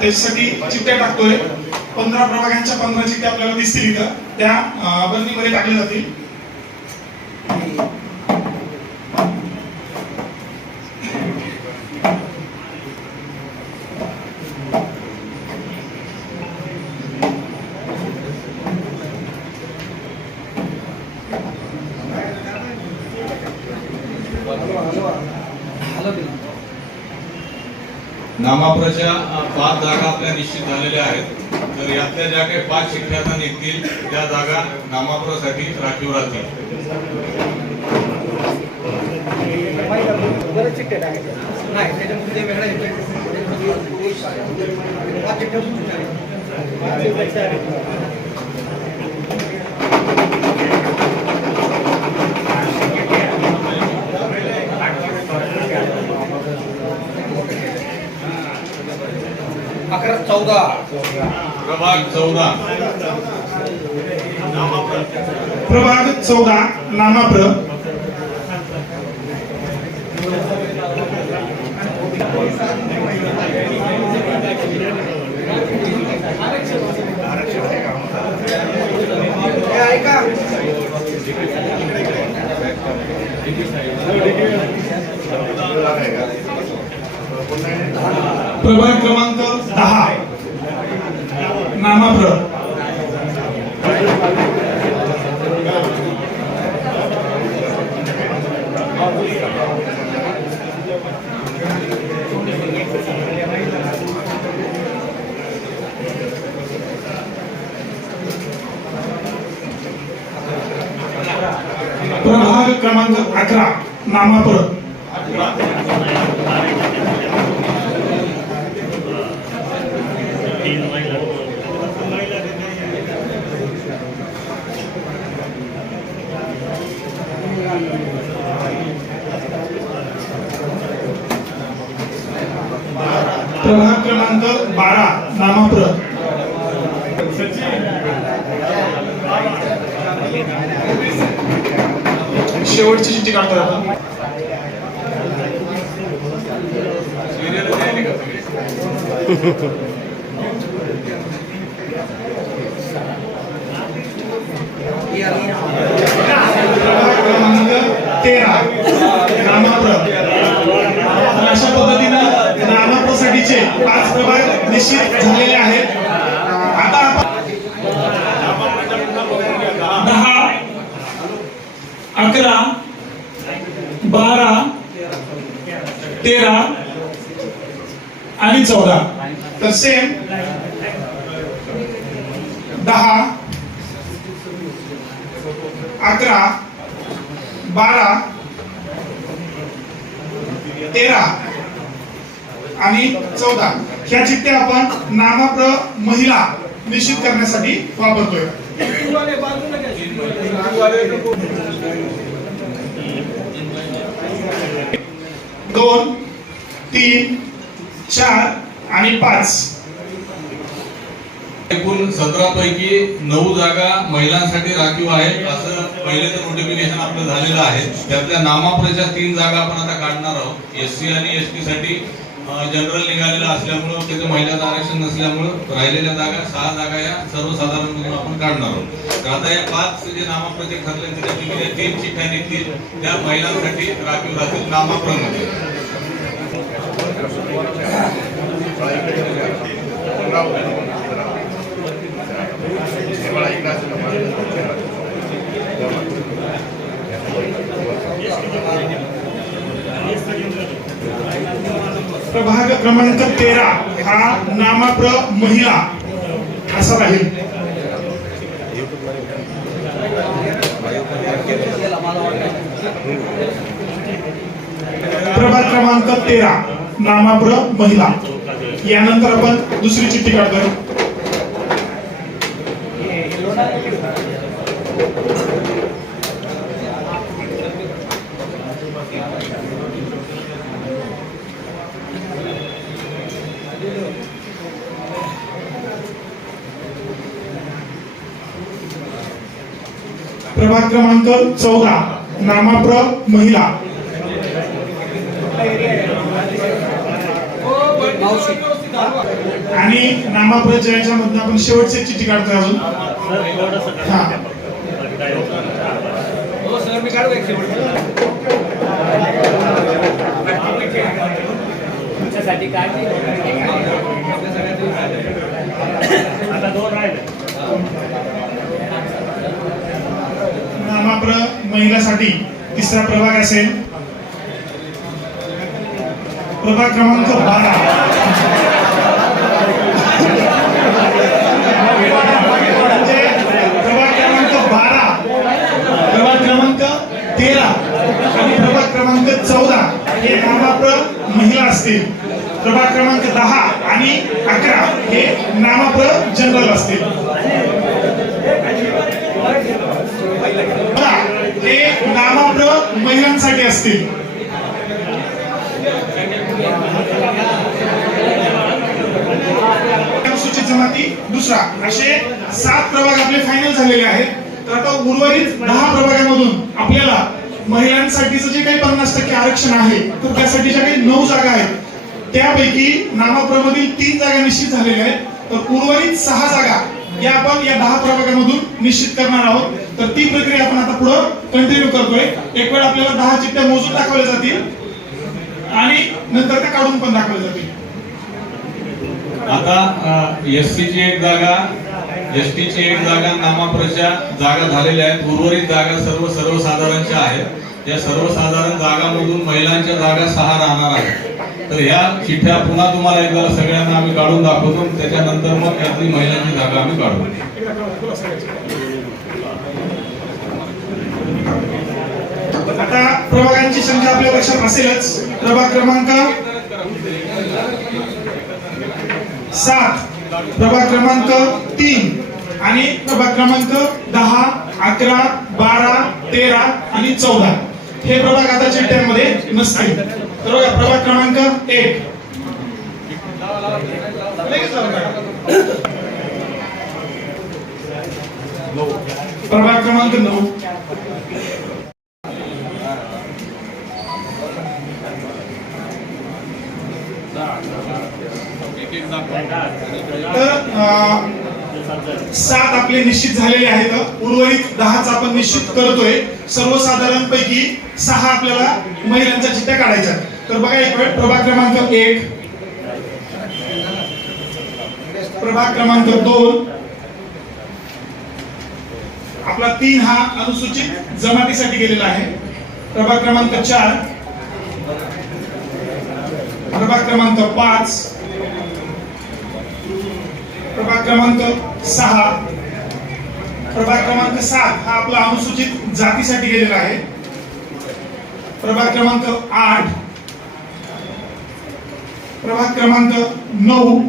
त्याच्यासाठी चिठ्ठ्या टाकतोय. पंधरा प्रभागांच्या पंधरा चिठ्ठ्या आपल्याला दिसतील इथं. त्या बंदीमध्ये टाकल्या जातील. नामाप्रच्या पाच जागा आपल्या निश्चित झालेल्या आहेत. तर यातल्या ज्या काही पाच शिक्षकांना निघतील त्या जागा नामाप्रसाठी राखीव राहतील बरेच चिठ्ठ्या टाकायच्या. नाही त्याच्यामध्ये ते वेगळं येतं. पाच चिठ्ठ्या होऊन जाईल. अकरा चौदा. प्रभाग चौदा. नामाप्र प्रभाग चौदा नामाप्र. प्रभाग क्रमांक नामाप्र प्रभाग क्रमांक अकरा नामाप्र प्रभाग क्रमांक बारा नामाप्र शेवटची चिठ्ठी काढतोय आपण Yeah द्यायली का तुम्ही ही आली. प्रभाग क्रमांक तेरा. नामाप्र अशा पद्धतीनं नामाप्रसाठीचे पाच प्रभाग निश्चित झालेले आहेत. आता आपण दहा अकरा बारा तेरा आणि चौदा. तर सेम दहा अकरा बारा तेरा आणि चौदा. ह्या चिठ्ठ्या आपण नामाप्र महिला निश्चित करण्यासाठी वापरतोय. दोन तीन चार आणि पाच. एकूण सतरा पैकी नऊ जागा महिलांसाठी राखीव आहेत. असं पहिलेचं नोटिफिकेशन आपलं झालेलं आहे. त्यातल्या नामाप्रच्या तीन जागा आपण आता काढणार आहोत. एस सी आणि एस टी साठी जनरल निघालेलं असल्यामुळं तिथे महिलांचं आरक्षण नसल्यामुळं राहिलेल्या जागा सहा जागा या सर्वसाधारण आपण काढणार आहोत. तर आता या पाच जे नामाप्रचे ठरले त्याच्यापैकी ज्या तीन चिठ्ठ्या निघतील त्या महिलांसाठी राखीव राहतील नामाप्रमध्ये प्रभाग क्रमांक तेरा हा नामाप्र महिला. असा राहील. प्रभाग क्रमांक तेरा नामाप्र महिला. यानंतर आपण दुसरी चिठ्ठी काढतो. प्रभाग क्रमांक चौदा नामाप्र महिला. आणि नामाप्रच्या याच्यामधून आपण शेवटचे चिठ्ठी काढतोय अजून. हा. सर मी काढू शेवट तुमच्यासाठी काय आता दोन राहिले नामाप्र महिलासाठी तिसरा प्रभाग असेल. प्रभाग क्रमांक बारा म्हणजे प्रभाग क्रमांक बारा प्रभाग क्रमांक तेरा आणि प्रभाग क्रमांक चौदा हे नामाप्र महिला असतील प्रभाग क्रमांक दहा आणि अकरा हे नामाप्र जनरल असतील बघा, हे नामाप्र महिलांसाठी असतील अनुसूचित जमाती दुसरा. असे सात प्रभाग आपले फायनल झालेले आहेत. तर आता उर्वरित दहा प्रभागामधून आपल्याला महिलांसाठीचं जे काही पन्नास टक्के आरक्षण आहे तर त्यासाठीच्या काही नऊ जागा आहेत. त्यापैकी नामाप्रमधील तीन जागा निश्चित झालेल्या आहेत. तर उर्वरित सहा जागा या आपण या दहा प्रभागामधून निश्चित करणार आहोत. तर ती प्रक्रिया आपण आता पुढं कंटिन्यू करतोय. एक वेळ आपल्याला दहा चिठ्ठ्या मोजून दाखवल्या जातील आणि नंतर त्या काढून पण दाखवल्या जातील. आता एस सीची एक जागा एस टीची एक जागा नामाप्रच्या जागा झालेल्या आहेत. उर्वरित जागा सर्व सर्वसाधारणच्या आहेत. या सर्वसाधारण जागामधून महिलांच्या जागा सहा राहणार आहेत. तर ह्या चिठ्ठ्या पुन्हा तुम्हाला एकदा सगळ्यांना आम्ही काढून दाखवतो त्याच्यानंतर मग यातली महिलांची जागा आम्ही काढू. आता प्रभागांची संख्या आपल्या लक्षात असेलच. प्रभाग क्रमांक सात. प्रभाग क्रमांक तीन. आणि प्रभाग क्रमांक दहा अकरा बारा तेरा आणि चौदा. हे प्रभाग आता चिठ्ठ्यांमध्ये नसतील. तर बघा, प्रभाग क्रमांक एक. प्रभाग क्रमांक नऊ. तर सात आपले निश्चित झालेले आहेत. उर्वरित दहाच आपण निश्चित करतोय. सर्वसाधारण पैकी सहा आपल्याला महिलांच्या चिठ्ठ्या काढायच्या तर बघा एक वेळ प्रभाग क्रमांक एक. प्रभाग क्रमांक दोन. आपला तीन हा अनुसूचित जमातीसाठी गेलेला आहे. प्रभाग क्रमांक चार. प्रभाग क्रमांक पाच. प्रभाग क्रमांक सहा. प्रभाग क्रमांक सात हा आपला अनुसूचित जातीसाठी गेलेला आहे. प्रभाग क्रमांक आठ. प्रभाग क्रमांक नऊ.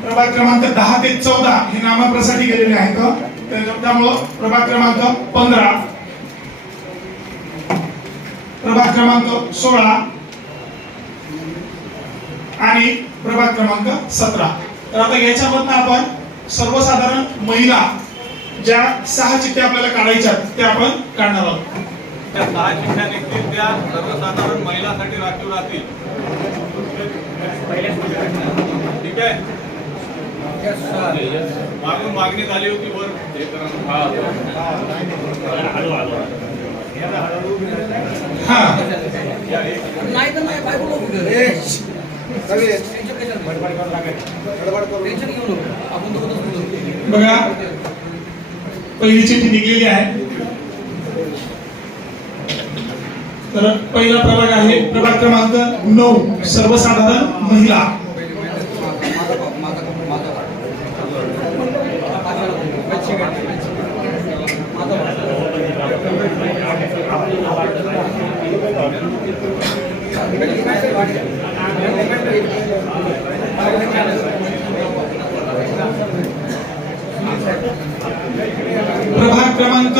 प्रभाग क्रमांक दहा ते चौदा हे नामाप्रसाठी गेलेले आहेत. त्यामुळं प्रभाग क्रमांक पंधरा. प्रभाग क्रमांक सोळा. आणि प्रभाग क्रमांक सतरा. तर आता याच्यामधनं आपण सर्वसाधारण महिला ज्या सहा चिठ्ठ्या आपल्याला काढायच्या आहेत, त्या आपण काढणार आहोत. त्या सहा चिठ्ठ्या निघतील त्या सर्वसाधारण महिलांसाठी राखीव राहतील. ठीक आहे? मागून मागणी झाली होती वर. हे करा. हळू हळू हा. बघा पहिली चिठ्ठी निघलेली आहे तर पहिला प्रभाग आहे प्रभाग क्रमांक नऊ सर्वसाधारण महिला प्रभाग क्रमांक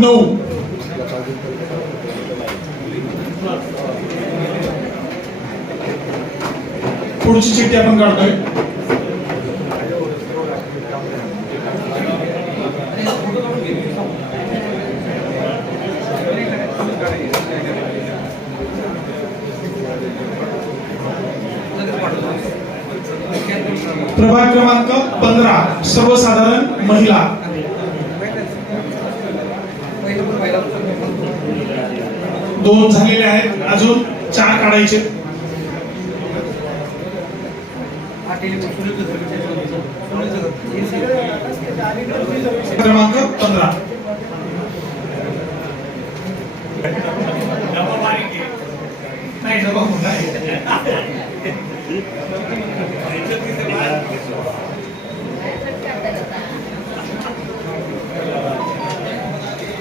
नऊ. पुढची चिठ्ठी आपण काढतोय. प्रभाग क्रमांक पंधरा सर्वसाधारण महिला. दोन झालेले आहेत. अजून चार काढायचे. क्रमांक पंधरा. नाही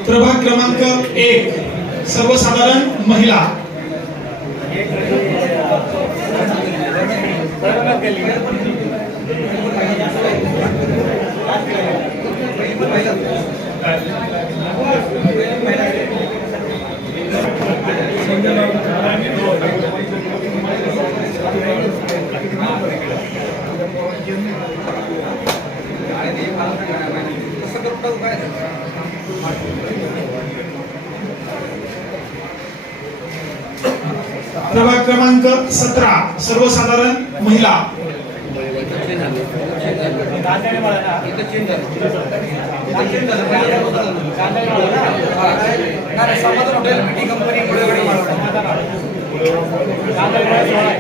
प्रभाग क्रमांक एक सर्वसाधारण महिला. प्रभाग क्रमांक सतरा सर्वसाधारण महिला. कंपनी मला ना इथं चेंज झालं इथं चेंज झालं काय आता बदल झालं. कांदळे मला ना हा, काय? नाही, नाही, समाधान हॉटेल मिठी कंपनी पुढे कांदळे मला सोळा आहे.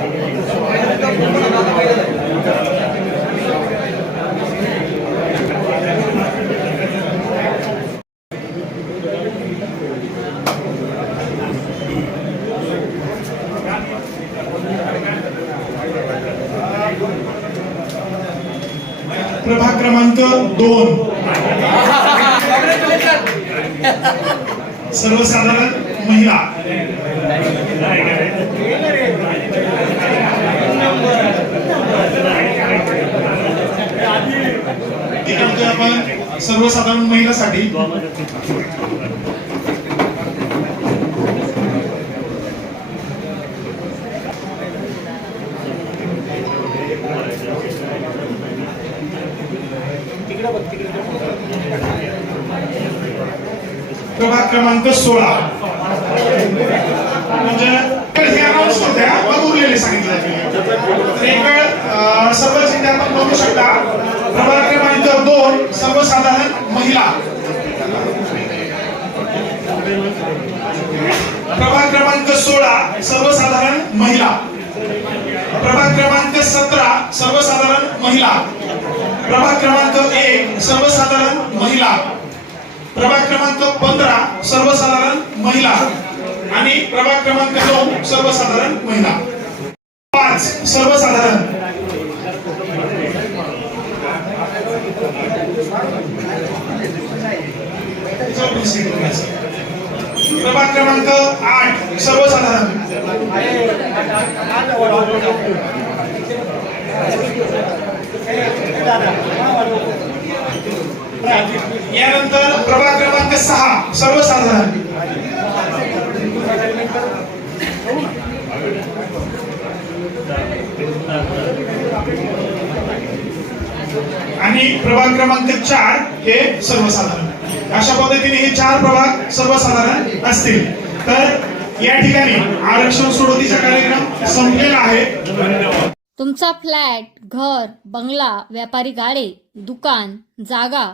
प्रभाग क्रमांक दोन सर्वसाधारण महिला. आपण सर्वसाधारण महिलासाठी क्रमांक सोळा. म्हणजे हे अनाऊन्स होते मग उरलेले सांगितलं. एक सर्व चिन्हे आपण बघू शकता प्रभाग क्रमांक दोन सर्वसाधारण महिला. प्रभाग क्रमांक सोळा सर्वसाधारण महिला. प्रभाग क्रमांक सतरा सर्वसाधारण महिला. प्रभाग क्रमांक एक सर्वसाधारण महिला. प्रभाग क्रमांक पंधरा सर्वसाधारण महिला. आणि प्रभाग क्रमांक नऊ सर्वसाधारण महिला. पाच सर्वसाधारण. प्रभाग क्रमांक आठ सर्वसाधारण. यानंतर प्रभाग क्रमांक सहा सर्वसाधारण. आणि प्रभाग क्रमांक चार हे सर्वसाधारण. अशा पद्धतीने हे चार प्रभाग सर्वसाधारण असतील. तर या ठिकाणी आरक्षण सोडतीचा कार्यक्रम संपलेला आहे. तुमचा फ्लॅट घर बंगला व्यापारी गाडे दुकान जागा